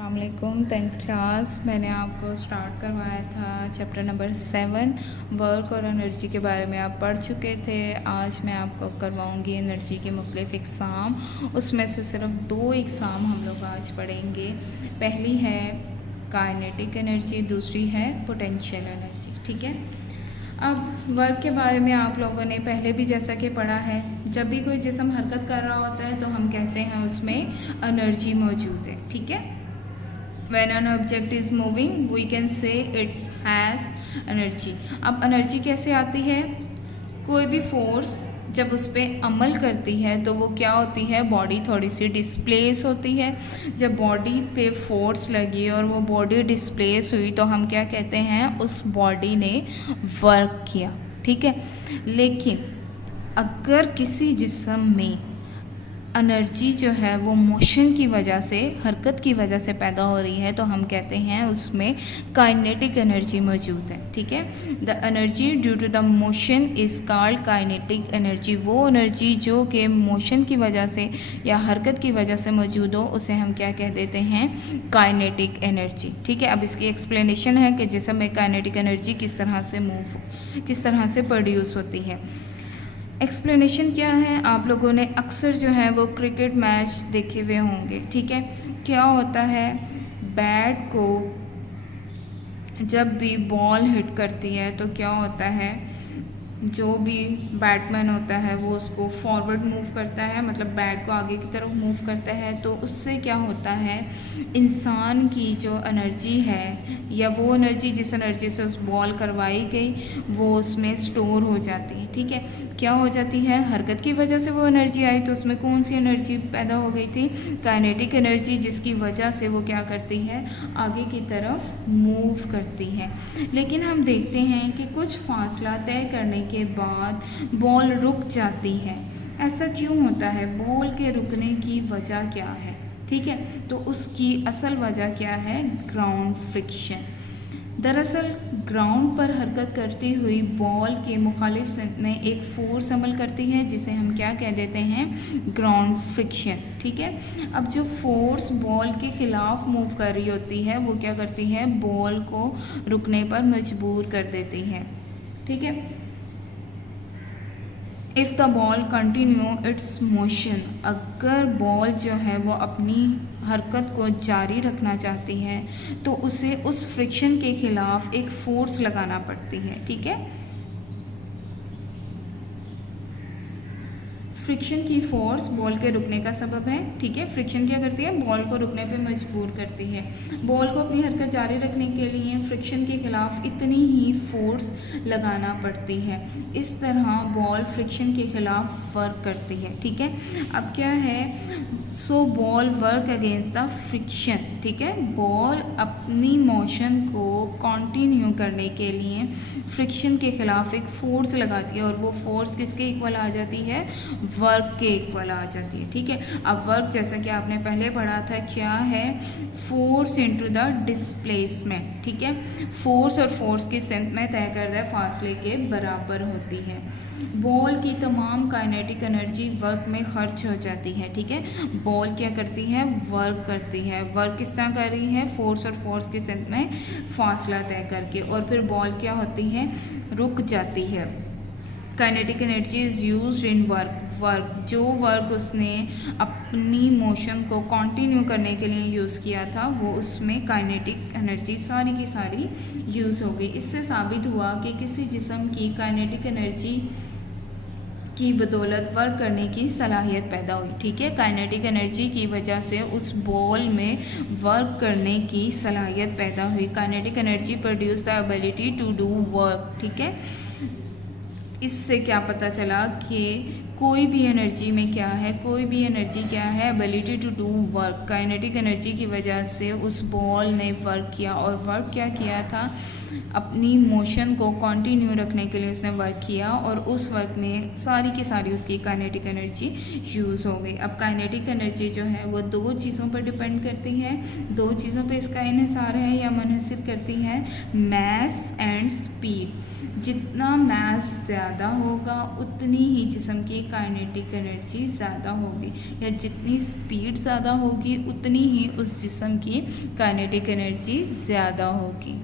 अस्सलामुअलैकुम। 10th class मैंने आपको स्टार्ट करवाया था चैप्टर नंबर 7 वर्क और एनर्जी के बारे में आप पढ़ चुके थे। आज मैं आपको करवाऊंगी एनर्जी के मुख्तलिफ एग्ज़ाम। उसमें से सिर्फ 2 एग्ज़ाम हम लोग आज पढ़ेंगे। पहली है काइनेटिक एनर्जी, दूसरी है पोटेंशियल एनर्जी। ठीक है। अब वर्क के बारे में आप लोगों ने पहले भी जैसा कि पढ़ा है, जब भी कोई जिस्म हरकत कर रहा होता है तो हम कहते हैं उसमें एनर्जी मौजूद है। ठीक है। When an object is moving, we can say it has energy। अब एनर्जी कैसे आती है? कोई भी फोर्स जब उस पर अमल करती है तो वो क्या होती है, बॉडी थोड़ी सी डिस्प्लेस होती है। जब बॉडी पे फोर्स लगी और वो बॉडी डिस्प्लेस हुई तो हम क्या कहते हैं, उस बॉडी ने वर्क किया। ठीक है। लेकिन अगर किसी जिस्म में एनर्जी जो है वो मोशन की वजह से, हरकत की वजह से पैदा हो रही है तो हम कहते हैं उसमें काइनेटिक एनर्जी मौजूद है। ठीक है। The energy due to the motion is called kinetic energy. वो एनर्जी जो कि मोशन की वजह से या हरकत की वजह से मौजूद हो उसे हम क्या कह देते हैं, काइनेटिक एनर्जी। ठीक है। अब इसकी एक्सप्लेनेशन है कि जिसम में काइनेटिक एनर्जी किस तरह से प्रोड्यूस होती है। एक्सप्लेनेशन क्या है, आप लोगों ने अक्सर जो है वो क्रिकेट मैच देखे हुए होंगे। ठीक है। क्या होता है, बैट को जब भी बॉल हिट करती है तो क्या होता है, जो भी बैट्समैन होता है वो उसको फॉरवर्ड मूव करता है, मतलब बैट को आगे की तरफ मूव करता है। तो उससे क्या होता है, इंसान की जो एनर्जी है या वो एनर्जी जिस एनर्जी से उस बॉल करवाई गई वो उसमें स्टोर हो जाती है। ठीक है। क्या हो जाती है, हरकत की वजह से वो एनर्जी आई तो उसमें कौन सी एनर्जी पैदा हो गई थी, काइनेटिक एनर्जी, जिसकी वजह से वो क्या करती है, आगे की तरफ मूव करती है। लेकिन हम देखते हैं कि कुछ फासला तय करने के बाद बॉल रुक जाती है। ऐसा क्यों होता है, बॉल के रुकने की वजह क्या है? ठीक है। तो उसकी असल वजह क्या है, ग्राउंड फ्रिक्शन। दरअसल ग्राउंड पर हरकत करती हुई बॉल के मुखालिफ में एक फोर्स अमल करती है जिसे हम क्या कह देते हैं, ग्राउंड फ्रिक्शन। ठीक है। अब जो फोर्स बॉल के ख़िलाफ़ मूव कर रही होती है वो क्या करती है, बॉल को रुकने पर मजबूर कर देती है। ठीक है। If the ball continue its motion, अगर बॉल जो है वो अपनी हरकत को जारी रखना चाहती है तो उसे उस फ्रिक्शन के ख़िलाफ़ एक फ़ोर्स लगाना पड़ती है। ठीक है। फ्रिक्शन की फोर्स बॉल के रुकने का सबब है। ठीक है। फ्रिक्शन क्या करती है, बॉल को रुकने पे मजबूर करती है। बॉल को अपनी हरकत जारी रखने के लिए फ्रिक्शन के खिलाफ इतनी ही फोर्स लगाना पड़ती है। इस तरह बॉल फ्रिक्शन के खिलाफ वर्क करती है। ठीक है। अब क्या है, सो ball work against the friction. ठीक है। बॉल अपनी मोशन को कंटिन्यू करने के लिए फ्रिक्शन के खिलाफ एक फोर्स लगाती है और वो फोर्स किसके इक्वल आ जाती है, वर्क के इक्वल आ जाती है। ठीक है। अब वर्क जैसा कि आपने पहले पढ़ा था क्या है, फोर्स इनटू द डिस्प्लेसमेंट। ठीक है। फोर्स और फोर्स की स्ट्रेंथ में तय करदा फासले के बराबर होती है। बॉल की तमाम काइनेटिक एनर्जी वर्क में खर्च हो जाती है। ठीक है। बॉल क्या करती है, वर्क करती है। वर्क किस तरह कर रही है, फोर्स और फोर्स की स्ट्रेंथ में फासला तय करके, और फिर बॉल क्या होती है, रुक जाती है। Kinetic energy is used in work, जो वर्क उसने अपनी मोशन को कंटिन्यू करने के लिए यूज़ किया था वो उसमें काइनेटिक एनर्जी सारी की सारी यूज़ हो गई। इससे साबित हुआ कि किसी जिस्म की काइनेटिक एनर्जी की बदौलत वर्क करने की सलाहियत पैदा हुई। ठीक है। काइनेटिक एनर्जी की वजह से उस बॉल में वर्क करने की सलाहियत पैदा हुई। Kinetic energy produce the ability to do work. ठीक है। इससे क्या पता चला कि कोई भी एनर्जी में क्या है, कोई भी एनर्जी क्या है, ability to do work. Kinetic energy की वजह से उस बॉल ने वर्क किया, और वर्क क्या किया था, अपनी मोशन को कंटिन्यू रखने के लिए उसने वर्क किया, और उस वर्क में सारी की सारी उसकी काइनेटिक एनर्जी यूज़ हो गई। अब काइनेटिक एनर्जी जो है वो 2 चीज़ों पर डिपेंड करती है। 2 चीज़ों पर इसका इन्हिसार है या मुनहसर करती है, मैस एंड स्पीड। जितना मैस ज़्यादा होगा उतनी ही जिस्म की काइनेटिक एनर्जी ज़्यादा होगी, या जितनी स्पीड ज़्यादा होगी उतनी ही उस जिस्म की काइनेटिक एनर्जी ज़्यादा होगी।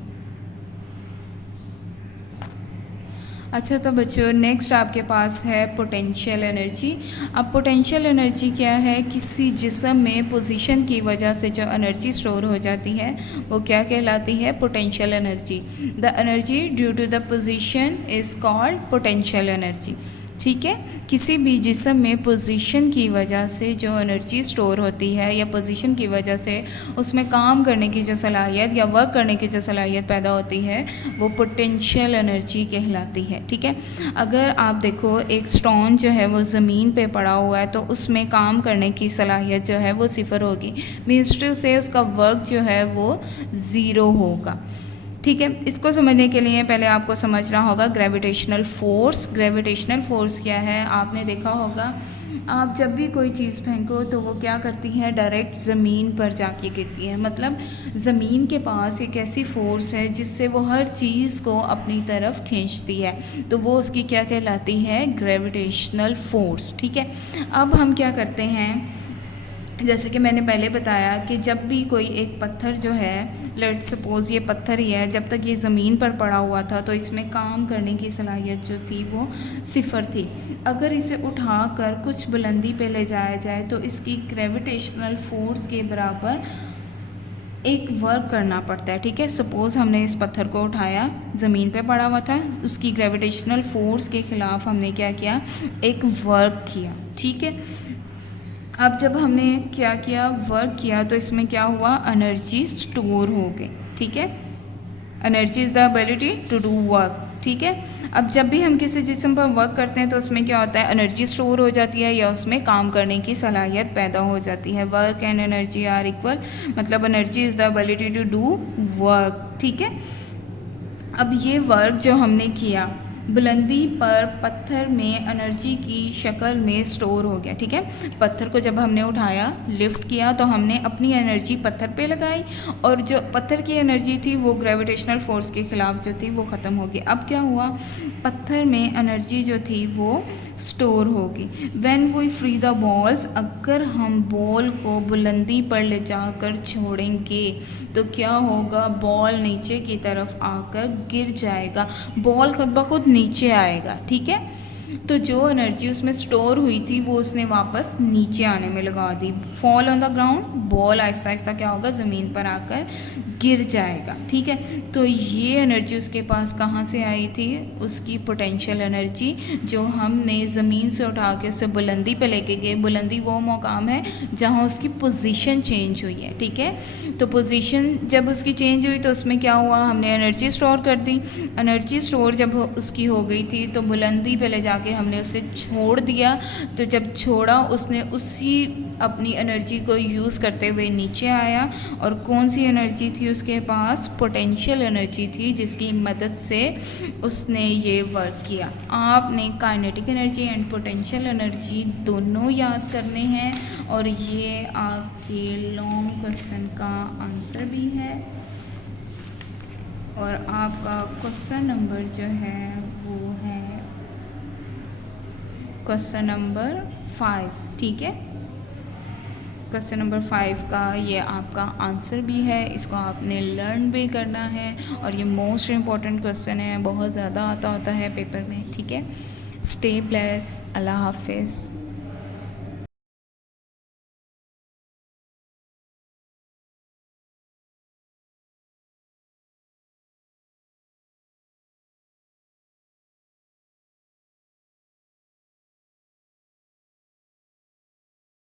अच्छा, तो बच्चों नेक्स्ट आपके पास है पोटेंशियल एनर्जी। अब पोटेंशियल एनर्जी क्या है? किसी जिस्म में पोजीशन की वजह से जो एनर्जी स्टोर हो जाती है वो क्या कहलाती है? Potential energy. The energy due to the position is called potential energy. ठीक है, किसी भी जिस्म में पोजीशन की वजह से जो एनर्जी स्टोर होती है या पोजीशन की वजह से उसमें काम करने की जो सलाहियत या वर्क करने की जो सलाहियत पैदा होती है वो पोटेंशियल एनर्जी कहलाती है। ठीक है, अगर आप देखो एक स्टोन जो है वो ज़मीन पे पड़ा हुआ है तो उसमें काम करने की सलाहियत जो है वो 0 होगी, मीन्स टू से उसका वर्क जो है वो 0 होगा। ठीक है, इसको समझने के लिए पहले आपको समझना होगा ग्रेविटेशनल फ़ोर्स। ग्रेविटेशनल फ़ोर्स क्या है? आपने देखा होगा, आप जब भी कोई चीज़ फेंको तो वो क्या करती है? डायरेक्ट ज़मीन पर जाके गिरती है। मतलब ज़मीन के पास एक ऐसी फ़ोर्स है जिससे वो हर चीज़ को अपनी तरफ खींचती है, तो वो उसकी क्या कहलाती है? Gravitational force. ठीक है, अब हम क्या करते हैं, जैसे कि मैंने पहले बताया कि जब भी कोई एक पत्थर जो है, लेट सपोज़ ये पत्थर ही है, जब तक ये ज़मीन पर पड़ा हुआ था तो इसमें काम करने की सलाहियत जो थी वो 0 थी। अगर इसे उठाकर कुछ बुलंदी पे ले जाया जाए तो इसकी ग्रेविटेशनल फ़ोर्स के बराबर एक वर्क करना पड़ता है। ठीक है, सपोज़ हमने इस पत्थर को उठाया, ज़मीन पे पड़ा हुआ था, उसकी ग्रेविटेशनल फ़ोर्स के ख़िलाफ़ हमने क्या किया? एक वर्क किया। ठीक है, अब जब हमने क्या किया? वर्क किया, तो इसमें क्या हुआ? एनर्जी स्टोर हो गई। ठीक है, energy is the ability to do work. ठीक है, अब जब भी हम किसी जिस्म पर वर्क करते हैं तो उसमें क्या होता है? एनर्जी स्टोर हो जाती है या उसमें काम करने की सलाहियत पैदा हो जाती है। Work and energy are equal, मतलब energy is the ability to do work. ठीक है, अब ये वर्क जो हमने किया बुलंदी पर पत्थर में एनर्जी की शक्ल में स्टोर हो गया। ठीक है, पत्थर को जब हमने उठाया, लिफ्ट किया, तो हमने अपनी एनर्जी पत्थर पे लगाई और जो पत्थर की एनर्जी थी वो ग्रेविटेशनल फोर्स के ख़िलाफ़ जो थी वो ख़त्म हो गई। अब क्या हुआ? पत्थर में एनर्जी जो थी वो स्टोर होगी। When we free the balls, अगर हम बॉल को बुलंदी पर ले जाकर छोड़ेंगे तो क्या होगा? बॉल नीचे की तरफ आकर गिर जाएगा, बॉल खुद ब खुद नीचे आएगा। ठीक है, तो जो एनर्जी उसमें स्टोर हुई थी वो उसने वापस नीचे आने में लगा दी। Fall on the ground, ball आहिस्ता आहिस्ता क्या होगा? ज़मीन पर आकर गिर जाएगा। ठीक है, तो ये एनर्जी उसके पास कहाँ से आई थी? उसकी पोटेंशियल एनर्जी, जो हमने ज़मीन से उठा के उसे बुलंदी पे लेके गए। बुलंदी वो मकाम है जहाँ उसकी पोजीशन चेंज हुई है। ठीक है, तो पोजीशन जब उसकी चेंज हुई तो उसमें क्या हुआ? हमने एनर्जी स्टोर कर दी। एनर्जी स्टोर जब उसकी हो गई थी तो बुलंदी पे ले जाके हमने उसे छोड़ दिया। तो जब छोड़ा उसने उसी अपनी एनर्जी को यूज़ करते हुए नीचे आया, और कौन सी एनर्जी थी उसके पास? पोटेंशियल एनर्जी थी, जिसकी मदद से उसने ये वर्क किया। आपने kinetic energy and potential energy दोनों याद करने हैं, और ये आपके लॉन्ग क्वेश्चन का आंसर भी है। और आपका क्वेश्चन नंबर जो है वो है क्वेश्चन नंबर 5। ठीक है, क्वेश्चन नंबर 5 का ये आपका आंसर भी है। इसको आपने लर्न भी करना है, और ये मोस्ट इम्पॉर्टेंट क्वेश्चन है, बहुत ज़्यादा आता होता है पेपर में। ठीक है, स्टे ब्लेस, अल्लाह हाफिज़।